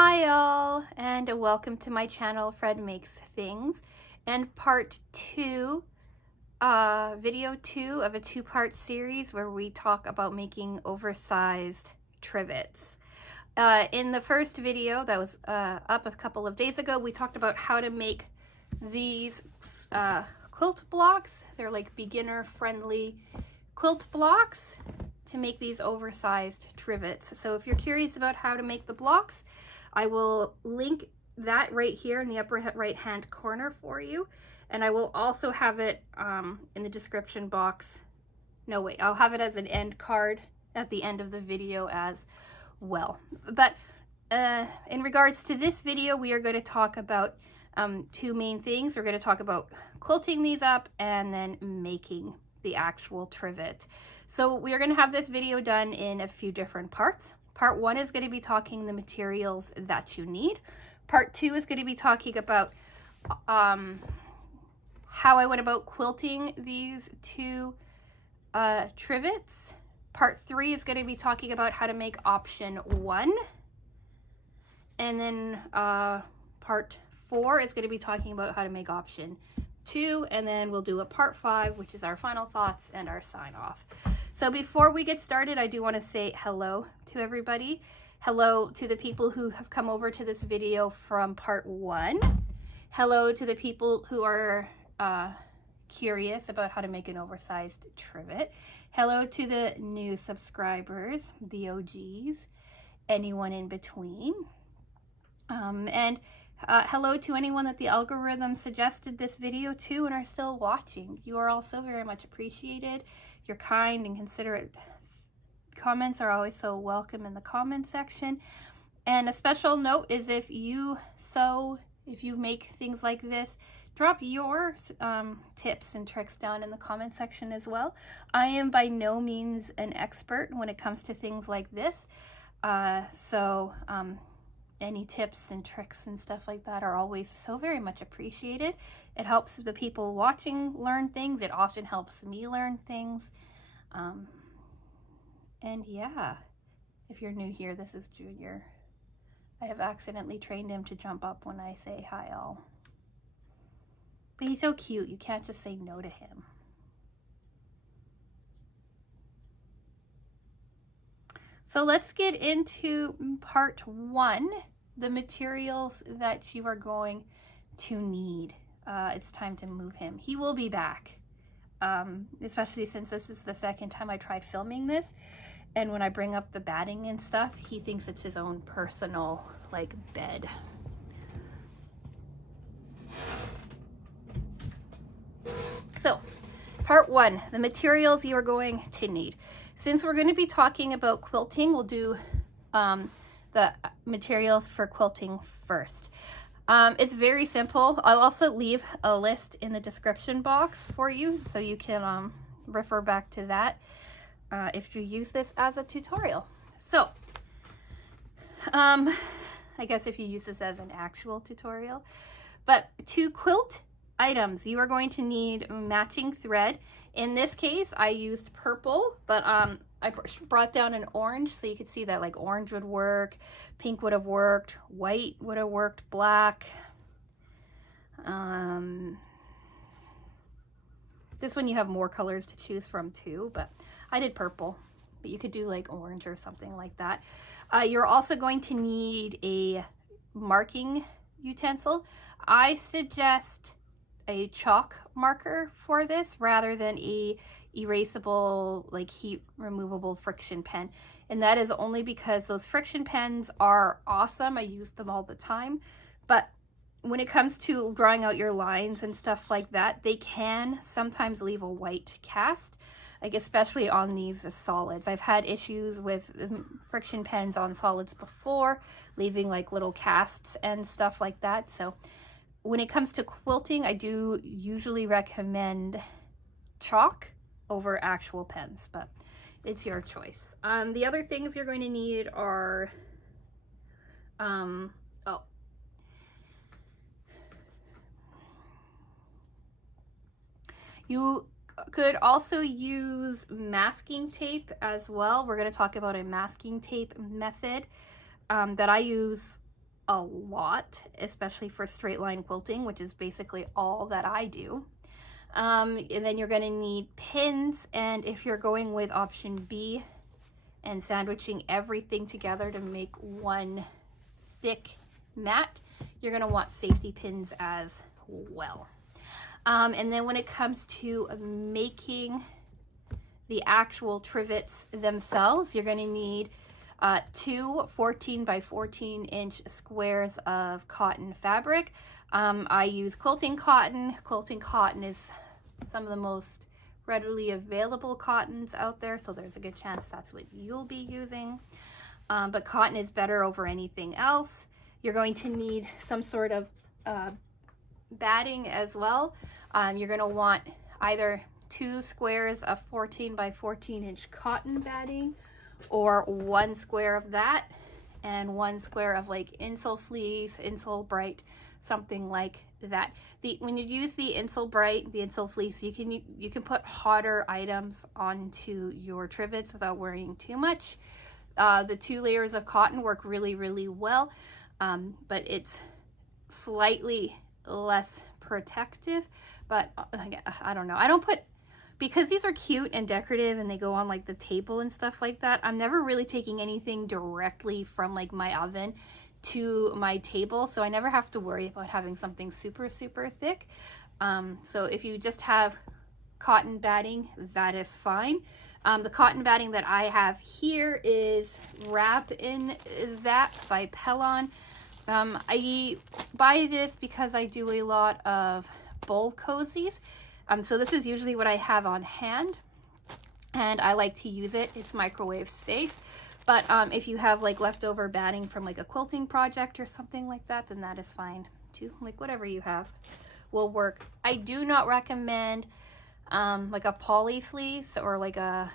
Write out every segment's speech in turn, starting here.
Hi all, and welcome to my channel, Fred Makes Things, and part 2, video 2 of a 2-part series where we talk about making oversized trivets. In the first video that was up a couple of days ago, we talked about how to make these quilt blocks. They're like beginner-friendly quilt blocks to make these oversized trivets. So if you're curious about how to make the blocks, I will link that right here in the upper right hand corner for you, and I will also have it in the description box. No, wait, I'll have it as an end card at the end of the video as well. But in regards to this video, we are going to talk about two main things. We're going to talk about quilting these up and then making the actual trivet. So we are going to have this video done in a few different parts. Part 1 is going to be talking the materials that you need. Part 2 is going to be talking about how I went about quilting these two trivets. Part 3 is going to be talking about how to make option 1. And then part 4 is going to be talking about how to make option 2, and then we'll do a part 5, which is our final thoughts and our sign off. So before we get started, I do want to say hello to everybody. Hello to the people who have come over to this video from part 1. Hello to the people who are curious about how to make an oversized trivet. Hello to the new subscribers, the OGs, anyone in between. Hello to anyone that the algorithm suggested this video to and are still watching. You are all so very much appreciated. Your kind and considerate comments are always so welcome in the comment section. And a special note is if you make things like this, drop your tips and tricks down in the comment section as well. I am by no means an expert when it comes to things like this. Any tips and tricks and stuff like that are always so very much appreciated. It helps the people watching learn things. It often helps me learn things. And yeah, if you're new here, this is Junior. I have accidentally trained him to jump up when I say hi all. But he's so cute, you can't just say no to him. So let's get into part 1, the materials that you are going to need. It's time to move him. He will be back, especially since this is the second time I tried filming this. And when I bring up the batting and stuff, he thinks it's his own personal, like, bed. So, part 1, the materials you are going to need. Since we're going to be talking about quilting, we'll do the materials for quilting first. It's very simple. I'll also leave a list in the description box for you, so you can refer back to that if you use this as a tutorial. So, I guess if you use this as an actual tutorial. But to quilt items, you are going to need matching thread. In this case, I used purple, but I brought down an orange so you could see that like orange would work, pink would have worked, white would have worked, black. This one you have more colors to choose from too, but I did purple, but you could do like orange or something like that. You're also going to need a marking utensil. I suggest a chalk marker for this rather than a erasable, like heat removable friction pen, and that is only because those friction pens are awesome. I use them all the time, but when it comes to drawing out your lines and stuff like that, they can sometimes leave a white cast, like especially on these solids. I've had issues with friction pens on solids before, leaving like little casts and stuff like that. So when it comes to quilting, I do usually recommend chalk over actual pens, but it's your choice. The other things you're going to need are, you could also use masking tape as well. We're going to talk about a masking tape method that I use a lot, especially for straight line quilting, which is basically all that I do. And then you're going to need pins, and if you're going with option B and sandwiching everything together to make one thick mat, you're going to want safety pins as well. And then when it comes to making the actual trivets themselves, you're going to need 2 14 by 14 inch squares of cotton fabric. I use quilting cotton. Quilting cotton is some of the most readily available cottons out there, so there's a good chance that's what you'll be using. But cotton is better over anything else. You're going to need some sort of batting as well. You're going to want either 2 squares of 14 by 14 inch cotton batting, or 1 square of that and 1 square of like Insulfleece, Insulbright, something like that. When you use the Insulbright, the Insulfleece, you can put hotter items onto your trivets without worrying too much. The 2 layers of cotton work really, really well, but it's slightly less protective. But I don't know. I don't put, because these are cute and decorative and they go on like the table and stuff like that, I'm never really taking anything directly from like my oven to my table, so I never have to worry about having something super, super thick. So if you just have cotton batting, that is fine. The cotton batting that I have here is Wrap in Zap by Pellon. I buy this because I do a lot of bowl cozies. So this is usually what I have on hand, and I like to use it. It's microwave safe. But if you have like leftover batting from like a quilting project or something like that, then that is fine too. Like whatever you have will work. I do not recommend like a poly fleece or like a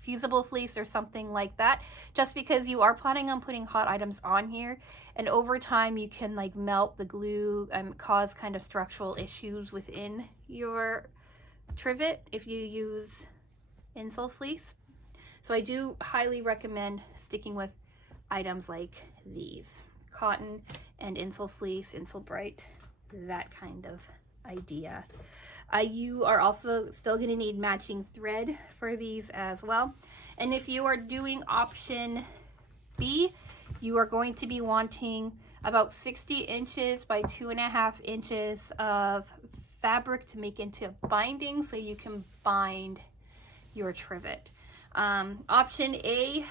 fusible fleece or something like that, just because you are planning on putting hot items on here, and over time you can like melt the glue and cause kind of structural issues within your trivet if you use Insulfleece. So I do highly recommend sticking with items like these, cotton and Insulfleece, Insulbright, that kind of idea. You are also still going to need matching thread for these as well. And if you are doing option B, you are going to be wanting about 60 inches by 2.5 inches of fabric to make into binding so you can bind your trivet. Option A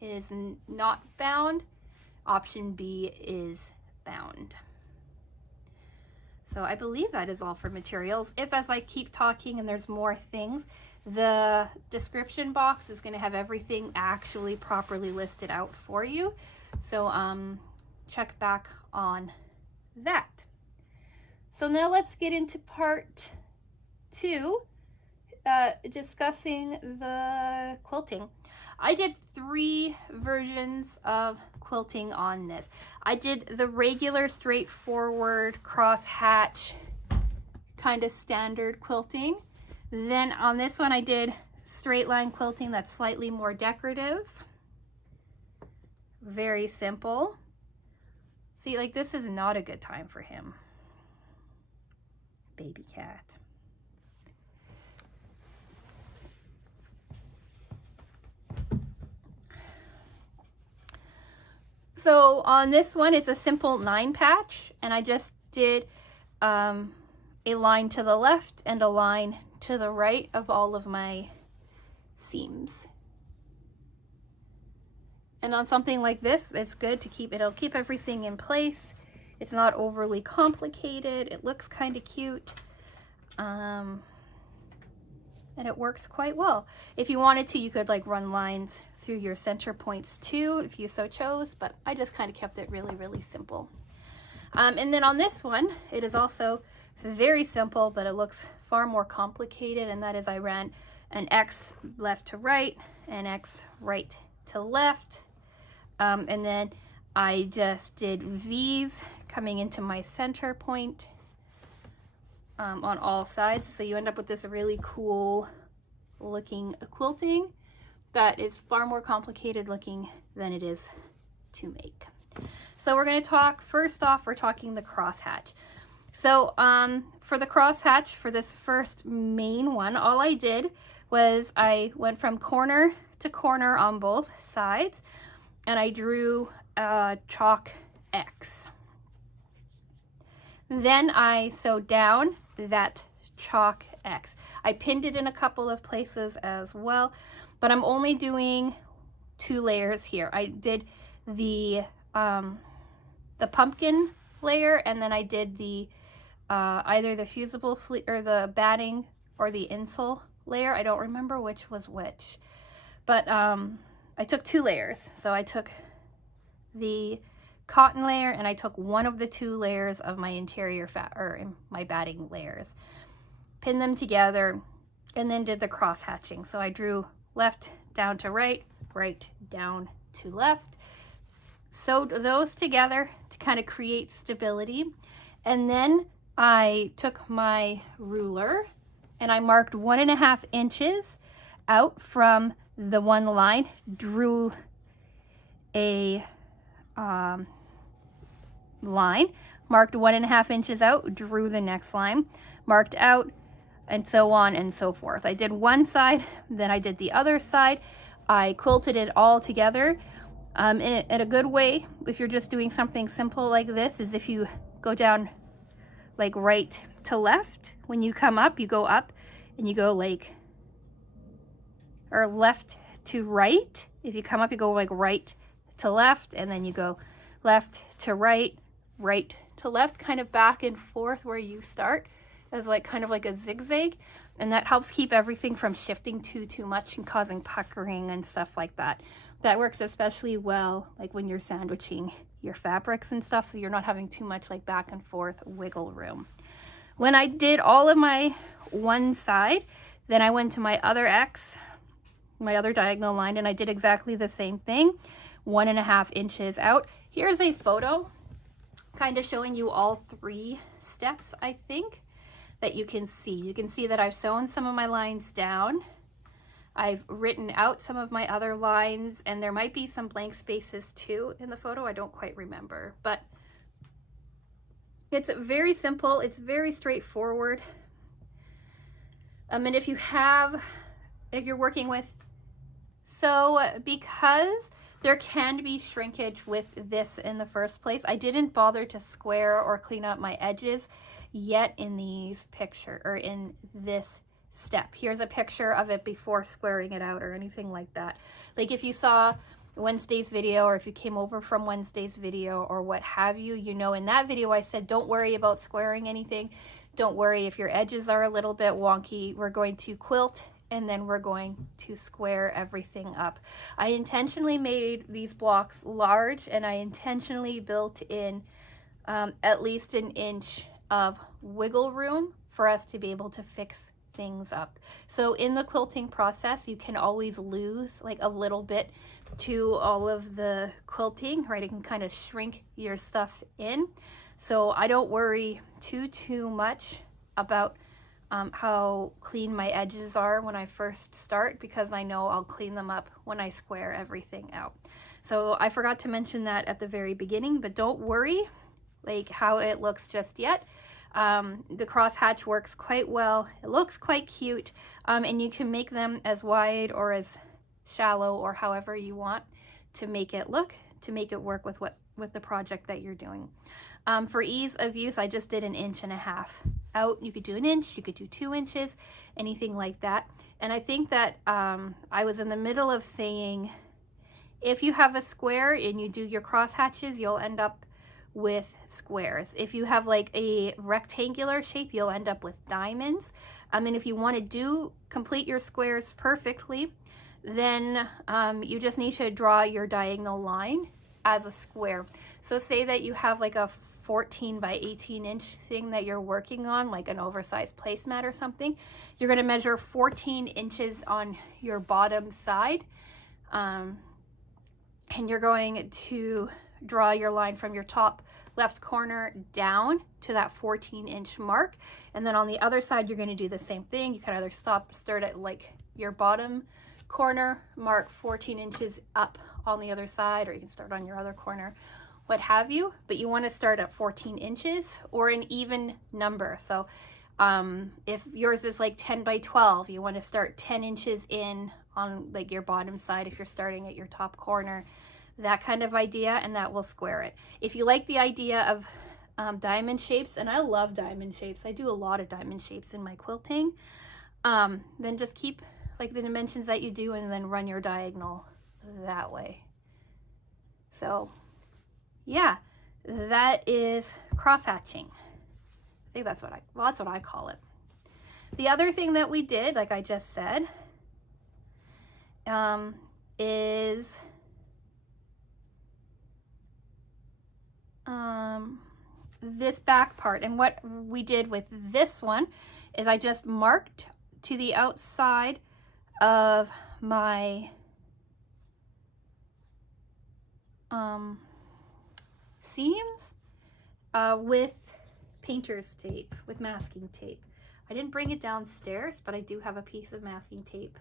is not bound. Option B is bound. So I believe that is all for materials. If, as I keep talking and there's more things, the description box is going to have everything actually properly listed out for you. So check back on that. So now let's get into part 2, discussing the quilting. I did 3 versions of quilting on this. I did the regular straightforward cross hatch kind of standard quilting. Then on this one I did straight line quilting that's slightly more decorative. Very simple. See, like this is not a good time for him. Baby cat. So on this one, it's a simple 9 patch, and I just did a line to the left and a line to the right of all of my seams. And on something like this, it's good to keep, it'll keep everything in place. It's not overly complicated. It looks kind of cute. And it works quite well. If you wanted to, you could like run lines through your center points too, if you so chose, but I just kind of kept it really, really simple. And then on this one, it is also very simple, but it looks far more complicated, and that is I ran an X left to right, an X right to left, and then I just did V's coming into my center point on all sides, so you end up with this really cool looking quilting. that is far more complicated looking than it is to make. So we're going to talk, first off, we're talking the crosshatch. So for the crosshatch, for this first main one, all I did was I went from corner to corner on both sides, and I drew a chalk X. Then I sewed down that chalk X. I pinned it in a couple of places as well, but I'm only doing 2 layers here. I did the pumpkin layer, and then I did the either the fusible fleece or the batting or the insul layer. I don't remember which was which, but I took 2 layers. So I took the cotton layer and I took one of the 2 layers of my interior my batting layers, pinned them together, and then did the cross hatching. So I drew left down to right, right down to left, sewed those together to kind of create stability, and then I took my ruler and I marked 1.5 inches out from the one line, drew a line, marked 1.5 inches out, drew the next line, marked out, and so on and so forth. I did one side, then I did the other side. I quilted it all together. And a good way, if you're just doing something simple like this, is if you go down like right to left. When you come up, you go up, and you go like, or left to right. If you come up, you go like right to left, and then you go left to right, right to left, kind of back and forth where you start, as like kind of like a zigzag, and that helps keep everything from shifting too much and causing puckering and stuff like that. That works especially well like when you're sandwiching your fabrics and stuff, so you're not having too much like back and forth wiggle room. When I did all of my one side, then I went to my other X, my other diagonal line, and I did exactly the same thing, 1.5 inches out. Here's a photo kind of showing you all 3 steps, I think, that you can see. You can see that I've sewn some of my lines down. I've written out some of my other lines, and there might be some blank spaces too in the photo. I don't quite remember, but it's very simple. It's very straightforward. And if you're working with, so because there can be shrinkage with this in the first place, I didn't bother to square or clean up my edges yet in these in this step. Here's a picture of it before squaring it out or anything like that. Like if you saw Wednesday's video, or if you came over from Wednesday's video or what have you, you know, in that video I said don't worry about squaring anything. Don't worry if your edges are a little bit wonky. We're going to quilt and then we're going to square everything up. I intentionally made these blocks large, and I intentionally built in at least 1 inch of wiggle room for us to be able to fix things up. So in the quilting process, you can always lose like a little bit to all of the quilting, right? It can kind of shrink your stuff in. So I don't worry too much about how clean my edges are when I first start, because I know I'll clean them up when I square everything out. So I forgot to mention that at the very beginning, but don't worry like how it looks just yet. The crosshatch works quite well. It looks quite cute, and you can make them as wide or as shallow or however you want to make it look, to make it work with the project that you're doing. For ease of use, I just did 1.5 inches out. You could do 1 inch, you could do 2 inches, anything like that. And I think that I was in the middle of saying, if you have a square and you do your cross hatches, you'll end up with squares. If you have like a rectangular shape, you'll end up with diamonds. And if you want to complete your squares perfectly, then you just need to draw your diagonal line as a square. So say that you have like a 14 by 18 inch thing that you're working on, like an oversized placemat or something. You're going to measure 14 inches on your bottom side, and you're going to draw your line from your top left corner down to that 14-inch mark. And then on the other side, you're going to do the same thing. You can either start at like your bottom corner, mark 14 inches up on the other side, or you can start on your other corner, what have you, but you want to start at 14 inches or an even number. So if yours is like 10 by 12, you want to start 10 inches in on like your bottom side if you're starting at your top corner, that kind of idea, and that will square it. If you like the idea of diamond shapes, and I love diamond shapes, I do a lot of diamond shapes in my quilting, then just keep like the dimensions that you do and then run your diagonal that way. So yeah, that is cross hatching. I think that's what that's what I call it. The other thing that we did, like I just said, is this back part. And what we did with this one is I just marked to the outside of my seams with painter's tape, with masking tape. I didn't bring it downstairs, but I do have a piece of masking tape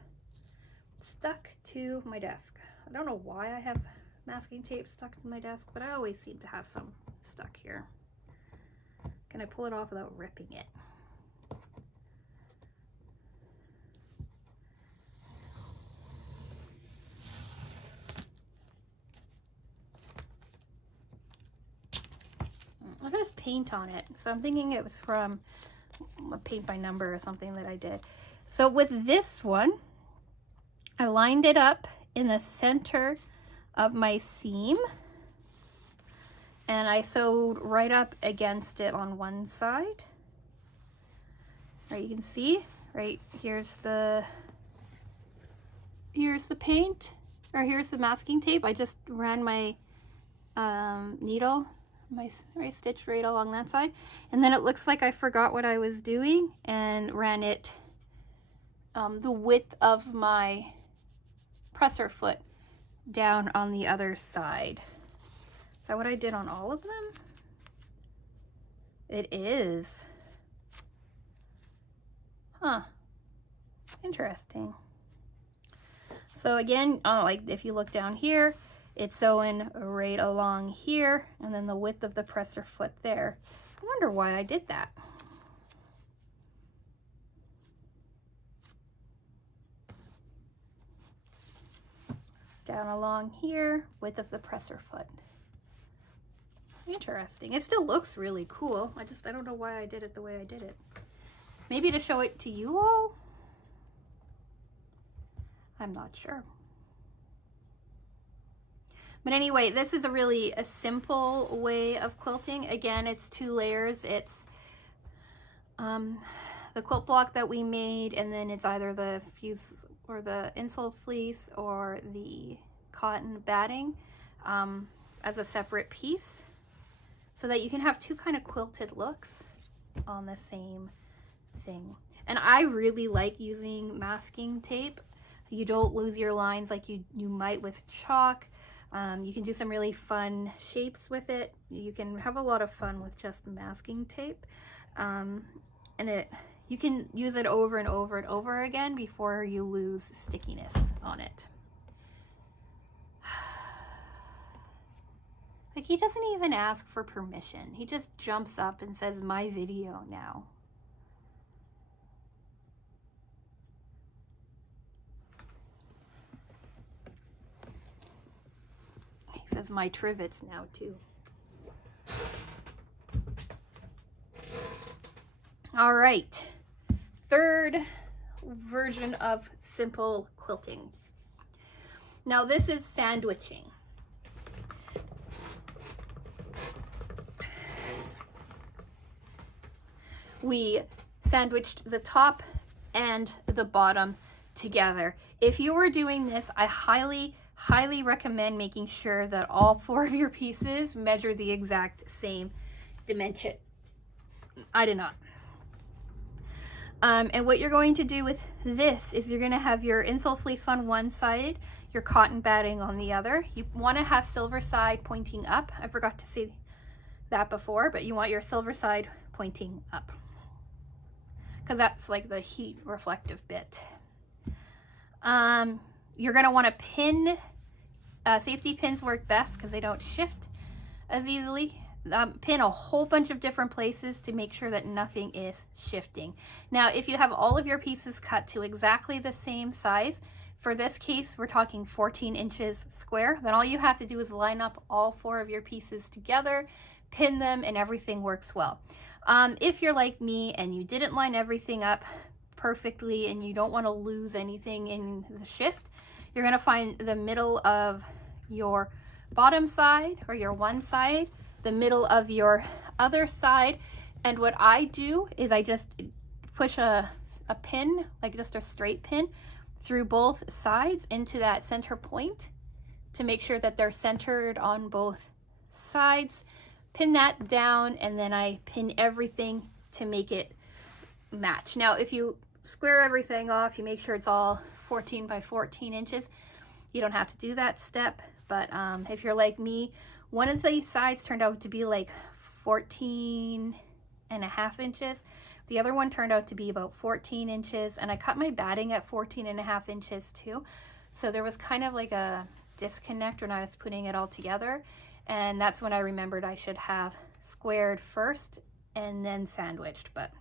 stuck to my desk. I don't know why I have masking tape stuck to my desk, but I always seem to have some stuck here. Can I pull it off without ripping it? It has paint on it, so I'm thinking it was from a paint by number or something that I did. So with this one, I lined it up in the center of my seam, and I sewed right up against it on one side. Right, you can see, right, here's the paint, or here's the masking tape. I just ran my needle, my stitch right along that side, and then it looks like I forgot what I was doing and ran it the width of my presser foot down on the other side. Is that what I did on all of them? It is. Huh. Interesting. So again, like if you look down here, it's sewing right along here, and then the width of the presser foot there. I wonder why I did that. Down along here, width of the presser foot. Interesting. It still looks really cool. I don't know why I did it the way I did it. Maybe to show it to you all? I'm not sure. But anyway, this is a simple way of quilting. Again, it's 2 layers. It's the quilt block that we made, and then it's either the fuse or the Insulfleece or the cotton batting as a separate piece, so that you can have 2 kind of quilted looks on the same thing. And I really like using masking tape. You don't lose your lines like you might with chalk. You can do some really fun shapes with it. You can have a lot of fun with just masking tape. And you can use it over and over and over again before you lose stickiness on it. Like, he doesn't even ask for permission. He just jumps up and says, "My video now." He says, "My trivets now too." All right, 3rd version of simple quilting. Now this is sandwiching. We sandwiched the top and the bottom together. If you were doing this, I highly recommend making sure that all 4 of your pieces measure the exact same dimension. I did not. And what you're going to do with this is you're going to have your Insulfleece on one side, your cotton batting on the other. You want to have silver side pointing up. I forgot to say that before, but you want your silver side pointing up, because that's like the heat reflective bit. You're going to want to pin, safety pins work best because they don't shift as easily. Pin a whole bunch of different places to make sure that nothing is shifting. Now, if you have all of your pieces cut to exactly the same size, for this case, we're talking 14 inches square, then all you have to do is line up all 4 of your pieces together, pin them, and everything works well. If you're like me and you didn't line everything up perfectly and you don't want to lose anything in the shift, you're going to find the middle of your bottom side or your one side, the middle of your other side, and what I do is I just push a pin, like just a straight pin, through both sides into that center point to make sure that they're centered on both sides. Pin that down, and then I pin everything to make it match. Now, if you square everything off, you make sure it's all 14 by 14 inches. You don't have to do that step, but if you're like me, one of the sides turned out to be like 14.5 inches. The other one turned out to be about 14 inches, and I cut my batting at 14.5 inches too. So there was kind of like a disconnect when I was putting it all together, and that's when I remembered I should have squared first and then sandwiched. But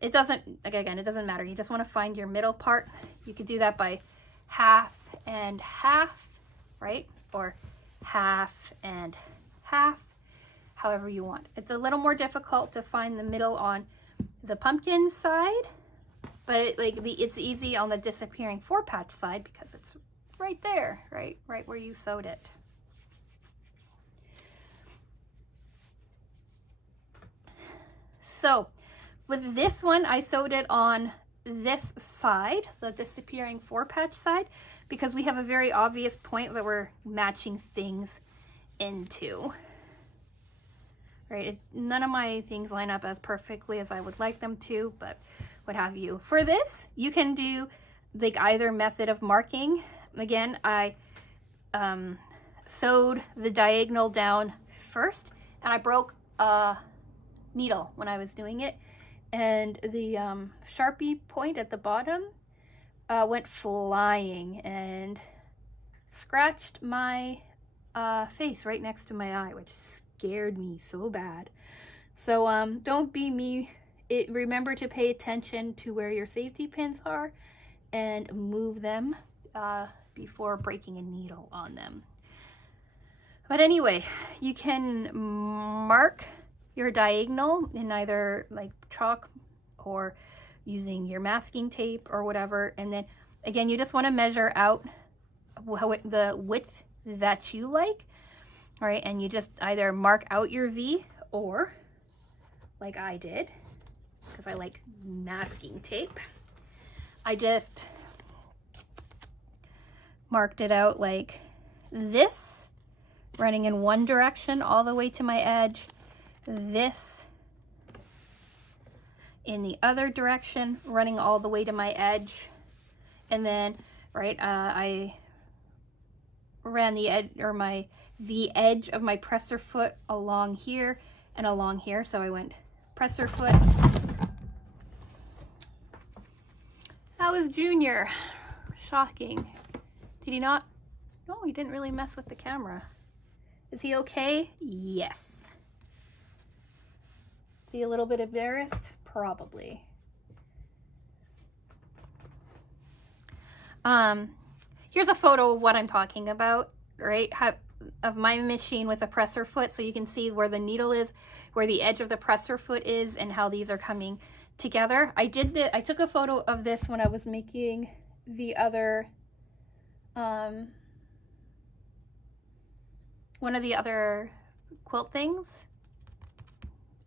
it doesn't, again, it doesn't matter. You just want to find your middle part. You could do that by half and half, right? Or half and half, however you want. It's a little more difficult to find the middle on the pumpkin side, but it's easy on the disappearing 4-patch side because it's right there, right where you sewed it. So with this one, I sewed it on this side, the disappearing 4-patch side, because we have a very obvious point that we're matching things into. Right? None of my things line up as perfectly as I would like them to, but what have you. For this, you can do like either method of marking. Again, I sewed the diagonal down first, and I broke a needle when I was doing it, and the Sharpie point at the bottom went flying and scratched my face right next to my eye, which scared me so bad. So don't be me. Remember to pay attention to where your safety pins are and move them before breaking a needle on them. But anyway, you can mark your diagonal in either like chalk or using your masking tape or whatever, and then again, you just want to measure out the width that you like. All right, and you just either mark out your V, or like I did, because I like masking tape, I just marked it out like this, running in one direction all the way to my edge, this in the other direction, running all the way to my edge, and then, right, I ran the edge, or the edge of my presser foot along here and along here. So I went presser foot. That was Junior. Shocking. Did he not? No, he didn't really mess with the camera. Is he okay? Yes. Is he a little bit embarrassed? Probably. Here's a photo of what I'm talking about, right? Of my machine with a presser foot, so you can see where the needle is, where the edge of the presser foot is, and how these are coming together. I took a photo of this when I was making the other one of the other quilt things.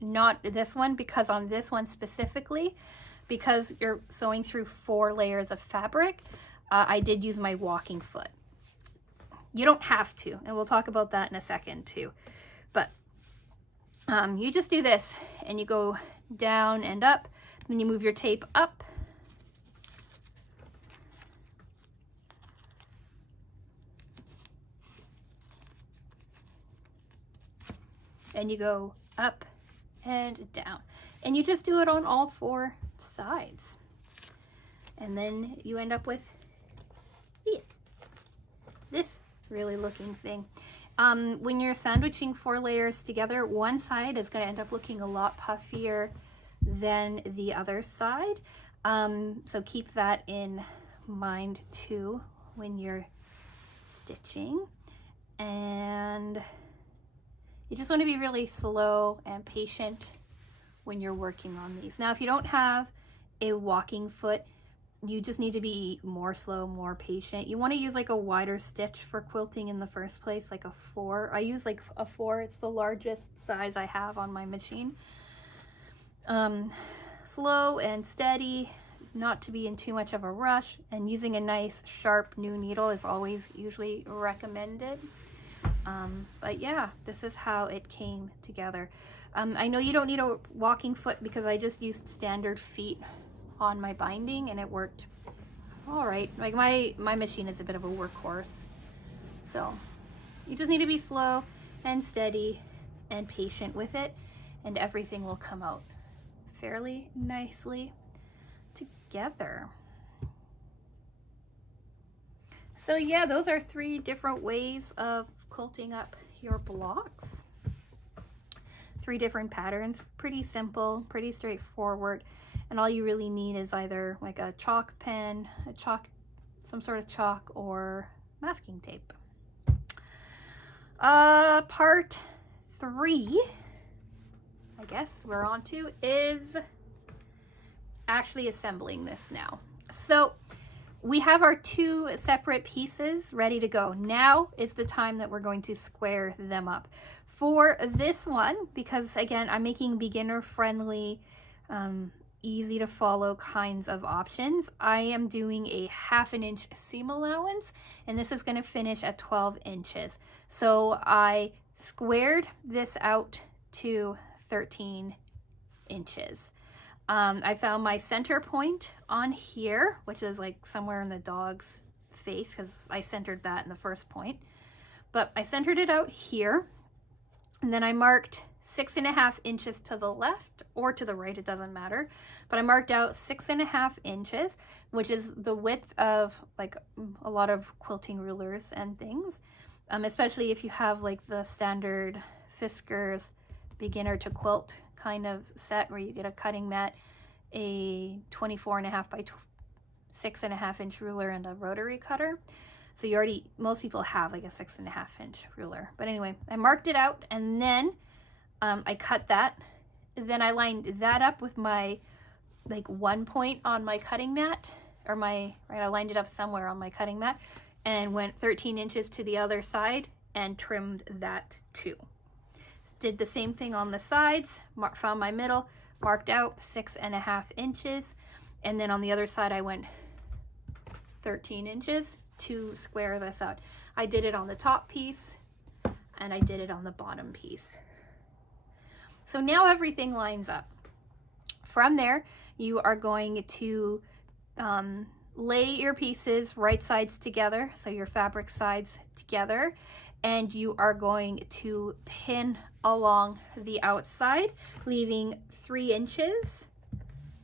Not this one, because on this one specifically, because you're sewing through 4 layers of fabric, I did use my walking foot. You don't have to, and we'll talk about that in a second too. But you just do this, and you go down and up, then you move your tape up. And you go up and down. And you just do it on all 4 sides. And then you end up with really looking thing. When you're sandwiching 4 layers together, one side is going to end up looking a lot puffier than the other side. So keep that in mind too when you're stitching. And you just want to be really slow and patient when you're working on these. Now, if you don't have a walking foot, you just need to be more slow, more patient. You want to use like a wider stitch for quilting in the first place, like a 4. I use like a 4. It's the largest size I have on my machine. Slow and steady, not to be in too much of a rush, and using a nice sharp new needle is always usually recommended. But yeah, this is how it came together. I know you don't need a walking foot because I just used standard feet on my binding and it worked all right. Like my machine is a bit of a workhorse, so you just need to be slow and steady and patient with it, and everything will come out fairly nicely together. So yeah, those are 3 different ways of quilting up your blocks. 3 different patterns, pretty simple, pretty straightforward. And all you really need is either like a chalk pen, some sort of chalk, or masking tape. Part 3, I guess we're on to, is actually assembling this now. So we have our 2 separate pieces ready to go. Now is the time that we're going to square them up. For this one, because again, I'm making beginner friendly, easy to follow kinds of options, I am doing a 1/2 inch seam allowance, and this is going to finish at 12 inches. So I squared this out to 13 inches. I found my center point on here, which is like somewhere in the dog's face because I centered that in the first point, but I centered it out here, and then I marked 6.5 inches to the left or to the right, it doesn't matter, but I marked out 6.5 inches, which is the width of like a lot of quilting rulers and things, especially if you have like the standard Fiskars beginner to quilt kind of set where you get a cutting mat, a 24.5 by 6.5 inch ruler, and a rotary cutter. So you already, most people have like a 6.5 inch ruler. But anyway, I marked it out, and then I cut that. Then I lined that up with my like 1 point on my cutting mat, or I lined it up somewhere on my cutting mat, and went 13 inches to the other side and trimmed that too. Did the same thing on the sides, found my middle, marked out 6.5 inches, and then on the other side I went 13 inches to square this out. I did it on the top piece and I did it on the bottom piece. So now everything lines up. From there, you are going to lay your pieces right sides together, so your fabric sides together, and you are going to pin along the outside, leaving 3 inches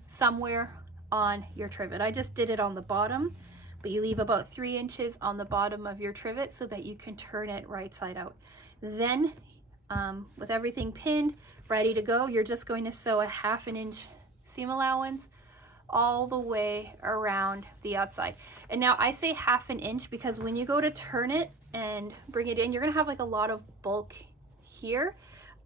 somewhere on your trivet. I just did it on the bottom, but you leave about 3 inches on the bottom of your trivet so that you can turn it right side out. Then with everything pinned, ready to go, you're just going to sew a 1/2 inch seam allowance all the way around the outside. And now I say 1/2 inch because when you go to turn it and bring it in, you're gonna have like a lot of bulk here.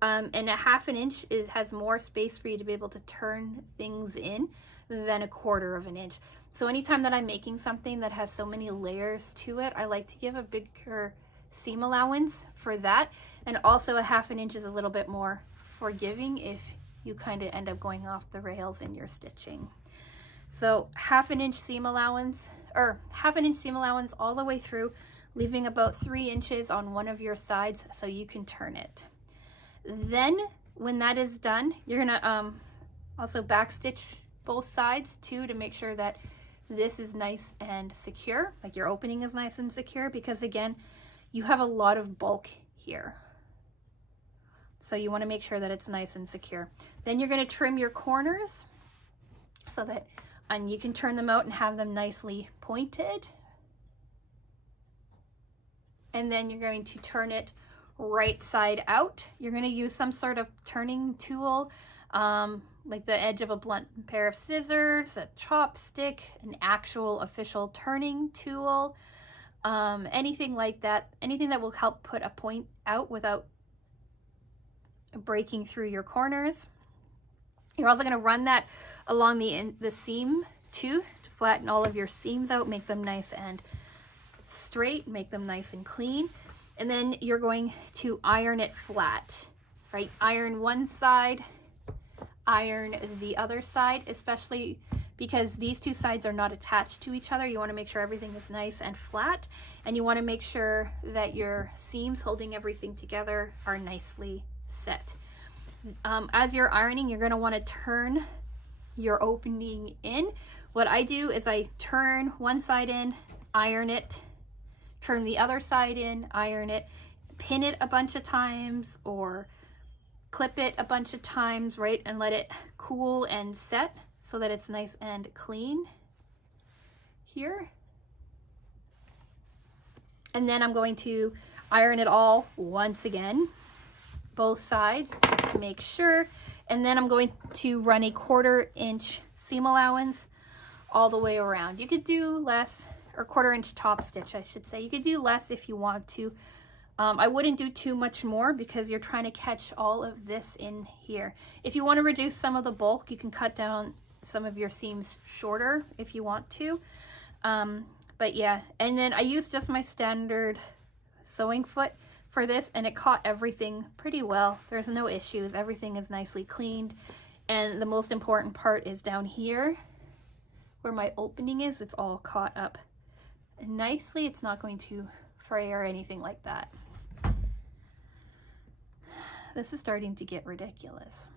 And a 1/2 inch has more space for you to be able to turn things in than a 1/4 inch. So anytime that I'm making something that has so many layers to it, I like to give a bigger seam allowance for that. And also a 1/2 inch is a little bit more forgiving if you kind of end up going off the rails in your stitching. So 1/2 inch seam allowance, or 1/2 inch seam allowance all the way through, leaving about 3 inches on one of your sides so you can turn it. Then when that is done, you're gonna also backstitch both sides too, to make sure that this is nice and secure, like your opening is nice and secure, because again, you have a lot of bulk here. So you want to make sure that it's nice and secure. Then you're going to trim your corners so that, and you can turn them out and have them nicely pointed. and then you're going to turn it right side out. You're going to use some sort of turning tool, like the edge of a blunt pair of scissors, a chopstick, an actual official turning tool, anything like that, anything that will help put a point out without breaking through your corners. You're also going to run that along the seam too, to flatten all of your seams out, make them nice and straight, make them nice and clean. And then you're going to iron it flat, right? Iron one side, iron the other side, especially because these two sides are not attached to each other. You want to make sure everything is nice and flat, and you want to make sure that your seams holding everything together are nicely set. As you're ironing, you're going to want to turn your opening in. What I do is I turn one side in, iron it, turn the other side in, iron it, pin it a bunch of times or clip it a bunch of times, right? And let it cool and set so that it's nice and clean here. And then I'm going to iron it all once again, both sides, just to make sure. And then I'm going to run a 1/4 inch seam allowance all the way around. You could do less, or 1/4 inch top stitch, I should say. You could do less if you want to. I wouldn't do too much more because you're trying to catch all of this in here. If you want to reduce some of the bulk, you can cut down some of your seams shorter if you want to. But yeah, and then I use just my standard sewing foot for this, and it caught everything pretty well. There's no issues. Everything is nicely cleaned. And the most important part is down here where my opening is. It's all caught up nicely. It's not going to fray or anything like that. This is starting to get ridiculous.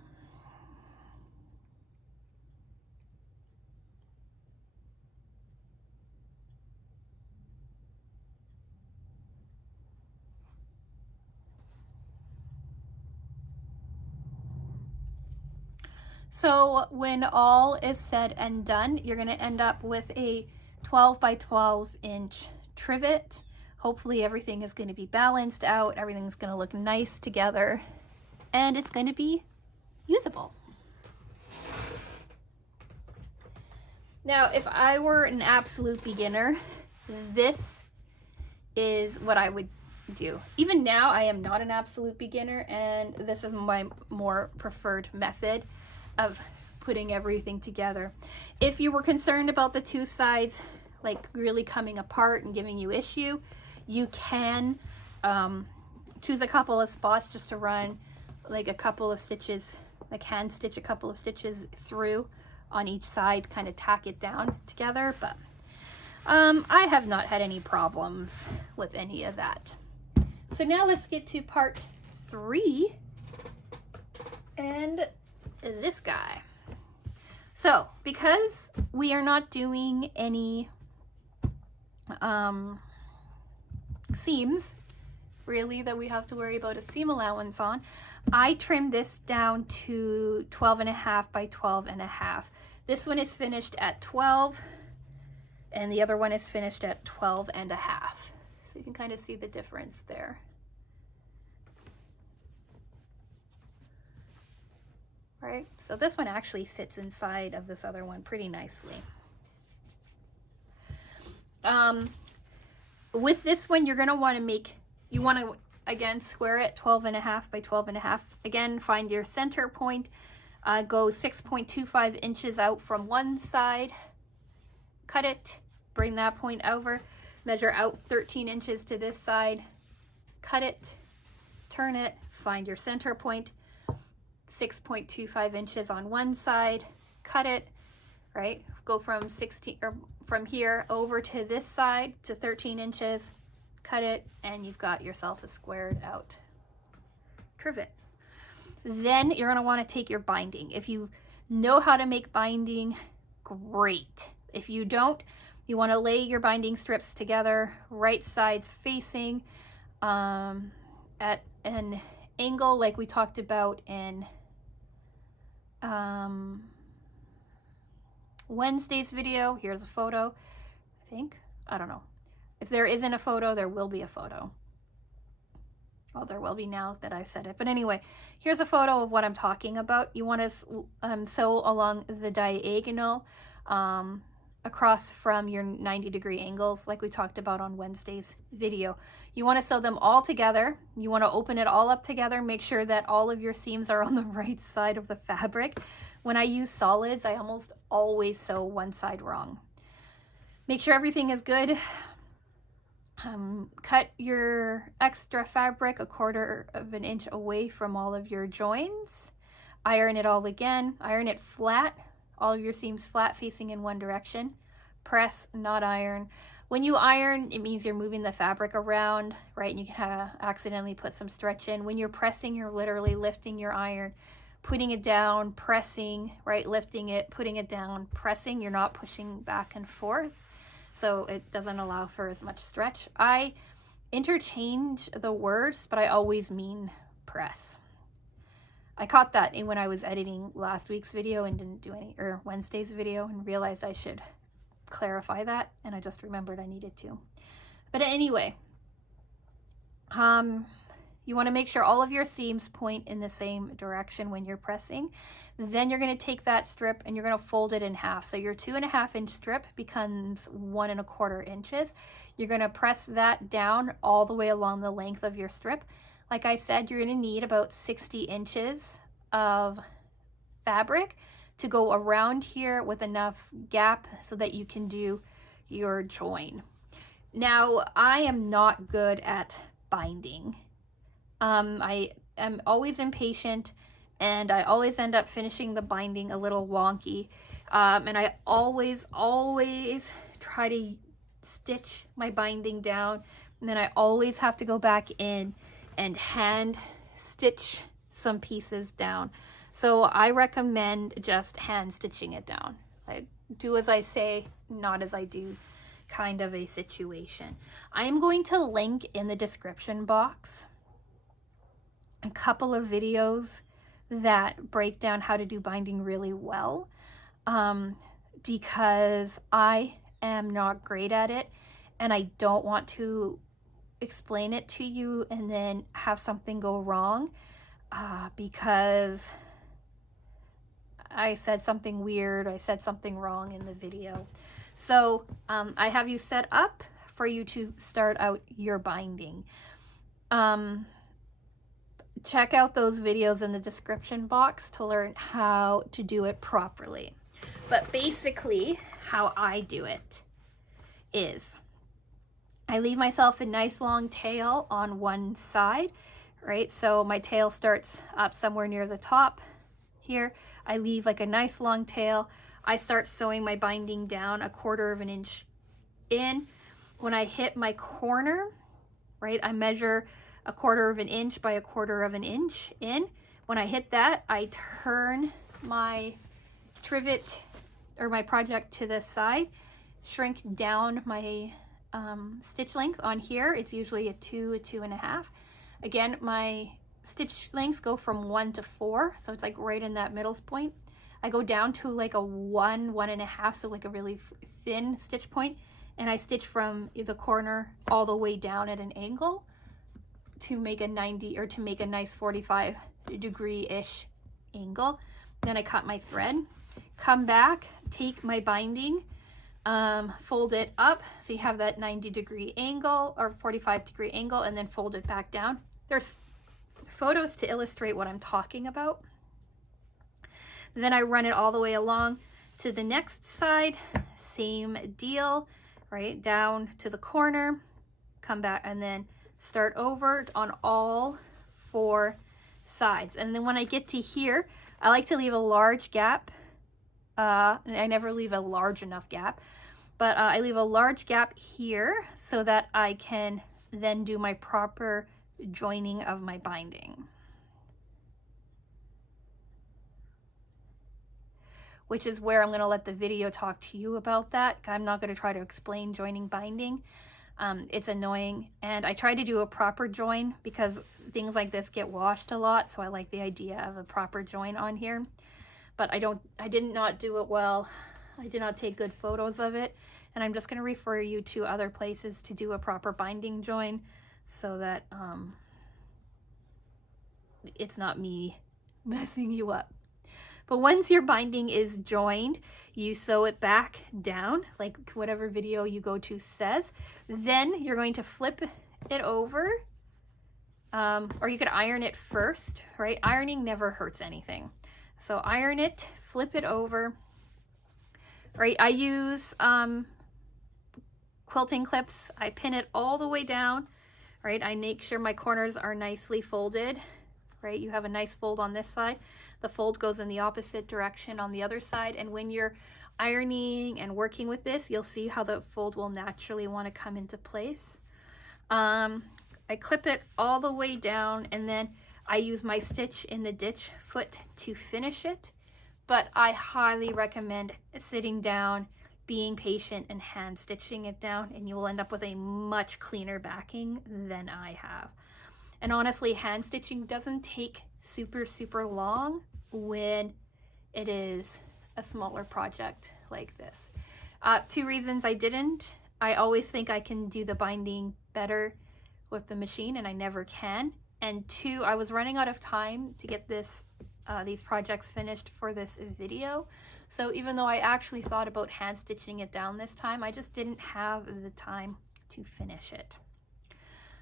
So when all is said and done, you're going to end up with a 12 by 12 inch trivet. Hopefully everything is going to be balanced out, everything's going to look nice together, and it's going to be usable. Now, if I were an absolute beginner, this is what I would do. Even now, I am not an absolute beginner, and this is my more preferred method of putting everything together. If you were concerned about the two sides like really coming apart and giving you issue, you can choose a couple of spots just to run like a couple of stitches, like hand stitch a couple of stitches through on each side, kind of tack it down together. But I have not had any problems with any of that. So now let's get to part 3 and this guy. So because we are not doing any seams really that we have to worry about a seam allowance on, I trimmed this down to 12.5 by 12.5. This one is finished at 12 and the other one is finished at 12.5. So you can kind of see the difference there. Right, so this one actually sits inside of this other one pretty nicely. With this one, you're going to want to again square it 12.5 by 12.5. Again, find your center point, go 6.25 inches out from one side, cut it, bring that point over, measure out 13 inches to this side, cut it, turn it, find your center point, 6.25 inches on one side, cut it, right? Go from 16 or from here over to this side to 13 inches, cut it, and you've got yourself a squared out trivet. Then you're going to want to take your binding. If you know how to make binding, great. If you don't, you want to lay your binding strips together, right sides facing, at an angle like we talked about in Wednesday's video. Here's a photo, I think. I don't know. If there isn't a photo, there will be a photo. Well, there will be now that I've said it. But anyway, here's a photo of what I'm talking about. You want to sew along the diagonal across from your 90-degree angles like we talked about on Wednesday's video. You want to sew them all together. You want to open it all up together. Make sure that all of your seams are on the right side of the fabric. When I use solids, I almost always sew one side wrong. Make sure everything is good. Cut your extra fabric 1/4 of an inch away from all of your joins. Iron it all again. Iron it flat. All of your seams flat facing in one direction. Press, not iron. When you iron, it means you're moving the fabric around, right? And you can accidentally put some stretch in. When you're pressing, you're literally lifting your iron, putting it down, pressing, right? Lifting it, putting it down, pressing. You're not pushing back and forth. So it doesn't allow for as much stretch. I interchange the words, but I always mean press. I caught that when I was editing last week's video and didn't do any, or Wednesday's video, and realized I should clarify that, and I just remembered I needed to. But anyway, you want to make sure all of your seams point in the same direction when you're pressing. Then you're going to take that strip and you're going to fold it in half. So your 2.5 inch strip becomes 1 1/4 inches. You're going to press that down all the way along the length of your strip. Like I said, you're going to need about 60 inches of fabric to go around here with enough gap so that you can do your join. Now, I am not good at binding. I am always impatient, and I always end up finishing the binding a little wonky. And I always try to stitch my binding down, and then I always have to go back in and hand stitch some pieces down. So I recommend just hand stitching it down. I do as I say, not as I do kind of a situation. I am going to link in the description box a couple of videos that break down how to do binding really well, because I am not great at it, and I don't want to explain it to you and then have something go wrong because I said something weird, I said something wrong in the video. So I have you set up for you to start out your binding. Check out those videos in the description box to learn how to do it properly. But basically how I do it is I leave myself a nice long tail on one side, right? So my tail starts up somewhere near the top here. I leave like a nice long tail. I start sewing my binding down 1/4 of an inch in. When I hit my corner, right, I measure 1/4 of an inch by 1/4 of an inch in. When I hit that, I turn my trivet or my project to the side, shrink down my stitch length on here. It's usually a 2, a 2.5. Again, my stitch lengths go from 1 to 4, so it's like right in that middle point. I go down to like a 1, 1.5, so like a really thin stitch point, and I stitch from the corner all the way down at an angle to make a 90, or to make a nice 45-degree-ish angle. Then I cut my thread, come back, take my binding, fold it up so you have that 90-degree angle or 45-degree angle, and then fold it back down. There's photos to illustrate what I'm talking about. And then I run it all the way along to the next side, same deal, right, down to the corner, come back, and then start over on all 4 sides. And then when I get to here, I like to leave a large gap. I never leave a large enough gap, but I leave a large gap here so that I can then do my proper joining of my binding, which is where I'm going to let the video talk to you about that. I'm not going to try to explain joining binding. It's annoying, and I try to do a proper join because things like this get washed a lot, so I like the idea of a proper join on here. But I did not do it well. I did not take good photos of it, and I'm just going to refer you to other places to do a proper binding join so that it's not me messing you up. But once your binding is joined, you sew it back down, like whatever video you go to says. Then you're going to flip it over, or you could iron it first, right? Ironing never hurts anything. So iron it, flip it over, right? I use quilting clips. I pin it all the way down, right? I make sure my corners are nicely folded, right? You have a nice fold on this side. The fold goes in the opposite direction on the other side. And when you're ironing and working with this, you'll see how the fold will naturally want to come into place. I clip it all the way down, and then I use my stitch in the ditch foot to finish it. But I highly recommend sitting down, being patient, and hand stitching it down, and you will end up with a much cleaner backing than I have. And honestly, hand stitching doesn't take super long when it is a smaller project like this. 2 reasons I didn't. I always think I can do the binding better with the machine, and I never can. And 2, I was running out of time to get these projects finished for this video. So even though I actually thought about hand stitching it down this time, I just didn't have the time to finish it.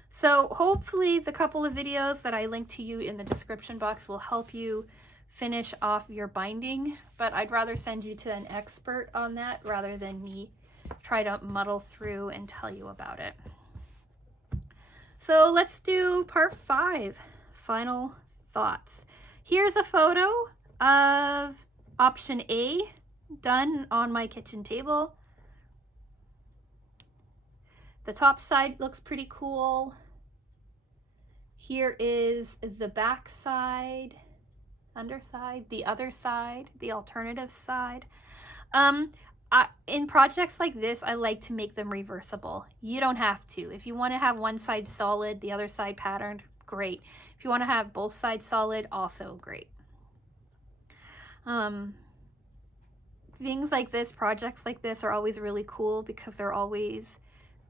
So hopefully the couple of videos that I link to you in the description box will help you finish off your binding, but I'd rather send you to an expert on that rather than me try to muddle through and tell you about it. So let's do part 5, final thoughts. Here's a photo of option A done on my kitchen table. The top side looks pretty cool. Here is the back side, underside, the other side, the alternative side. In projects like this, I like to make them reversible. You don't have to. If you want to have one side solid, the other side patterned, great. If you want to have both sides solid, also great. Things like this, projects like this are always really cool because they're always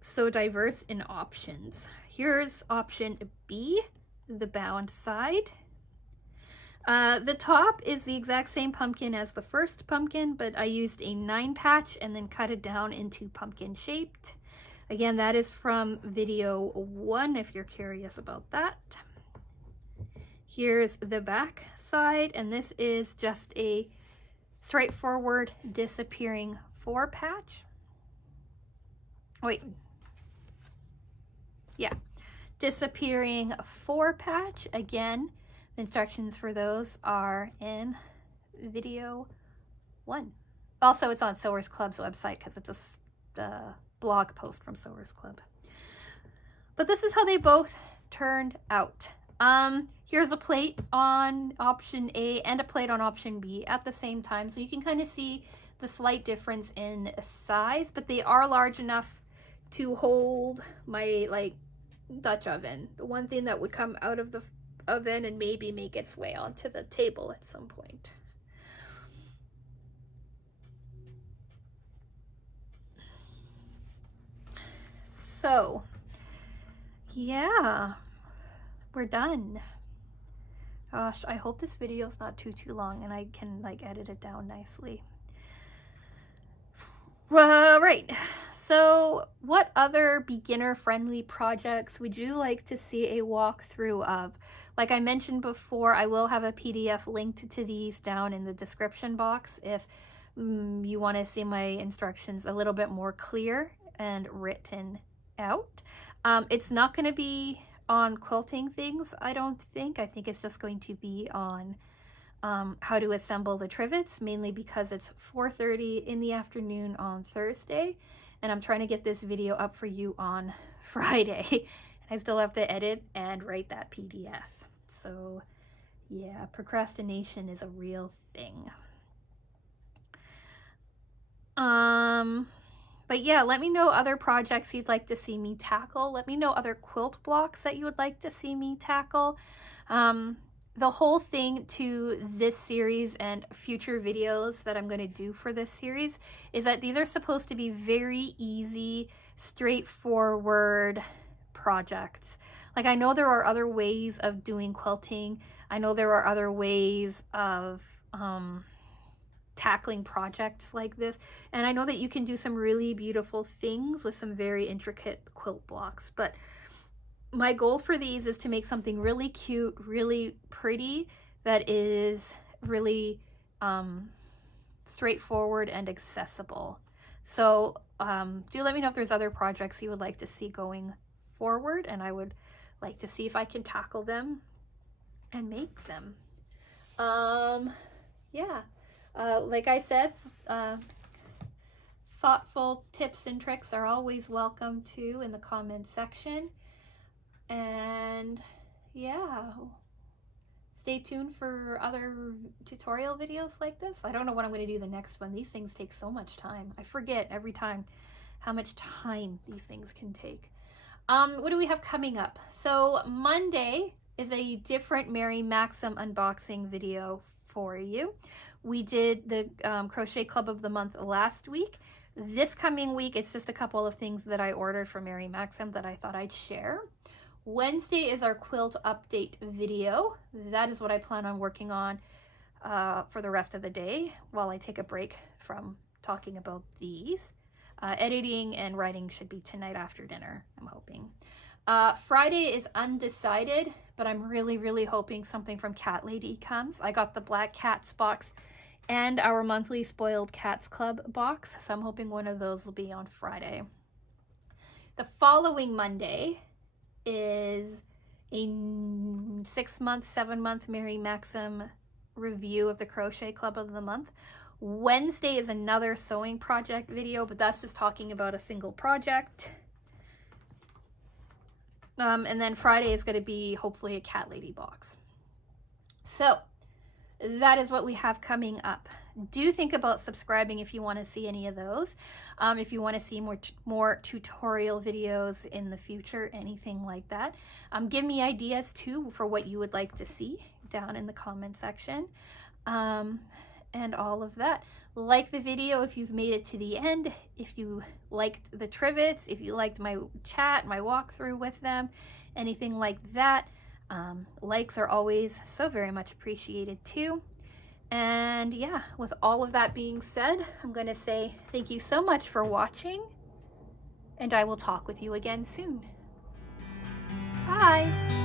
so diverse in options. Here's option B, the bound side. The top is the exact same pumpkin as the first pumpkin, but I used a 9 patch and then cut it down into pumpkin shaped. Again, that is from video 1 if you're curious about that. Here's the back side, and this is just a straightforward disappearing 4 patch. Wait. Yeah, disappearing 4 patch. Again, the instructions for those are in video 1. Also, it's on Sewers Club's website because it's a blog post from Sewers Club. But this is how they both turned out. Here's a plate on option A and a plate on option B at the same time, so you can kind of see the slight difference in size, but they are large enough to hold my Dutch oven, the one thing that would come out of the oven and maybe make its way onto the table at some point. So yeah, we're done. Gosh, I hope this video is not too long and I can edit it down nicely. Right, so what other beginner-friendly projects would you like to see a walkthrough of? Like I mentioned before, I will have a PDF linked to these down in the description box if you want to see my instructions a little bit more clear and written out. It's not going to be on quilting things, I don't think. I think it's just going to be on how to assemble the trivets, mainly because it's 4:30 in the afternoon on Thursday, and I'm trying to get this video up for you on Friday. I still have to edit and write that PDF. So yeah, procrastination is a real thing. But yeah, let me know other projects you'd like to see me tackle. Let me know other quilt blocks that you would like to see me tackle. The whole thing to this series and future videos that I'm going to do for this series is that these are supposed to be very easy, straightforward projects. Like, I know there are other ways of doing quilting. I know there are other ways of tackling projects like this. And I know that you can do some really beautiful things with some very intricate quilt blocks. But my goal for these is to make something really cute, really pretty, that is really straightforward and accessible. So do let me know if there's other projects you would like to see going forward, and I would like to see if I can tackle them and make them. Yeah, like I said, thoughtful tips and tricks are always welcome too in the comments section. And yeah, stay tuned for other tutorial videos like this. I don't know when I'm going to do the next one. These things take so much time. I forget every time how much time these things can take. What do we have coming up? So Monday is a different Mary Maxim unboxing video for you. We did the Crochet Club of the Month last week. This coming week, it's just a couple of things that I ordered from Mary Maxim that I thought I'd share. Wednesday is our quilt update video. That is what I plan on working on for the rest of the day while I take a break from talking about these. Editing and writing should be tonight after dinner, I'm hoping. Friday is undecided, but I'm really hoping something from Cat Lady comes. I got the Black Cats box and our monthly Spoiled Cats Club box, so I'm hoping one of those will be on Friday. The following Monday is a 6-month, 7-month Mary Maxim review of the Crochet Club of the Month. Wednesday is another sewing project video, but that's just talking about a single project. And then Friday is going to be hopefully a Cat Lady box. So that is what we have coming up. Do think about subscribing if you want to see any of those. If you want to see more tutorial videos in the future, anything like that. Give me ideas too for what you would like to see down in the comment section. And all of that. Like the video if you've made it to the end, if you liked the trivets, if you liked my chat, my walkthrough with them, anything like that. Likes are always so very much appreciated too. And yeah, with all of that being said, I'm going to say thank you so much for watching, and I will talk with you again soon. Bye!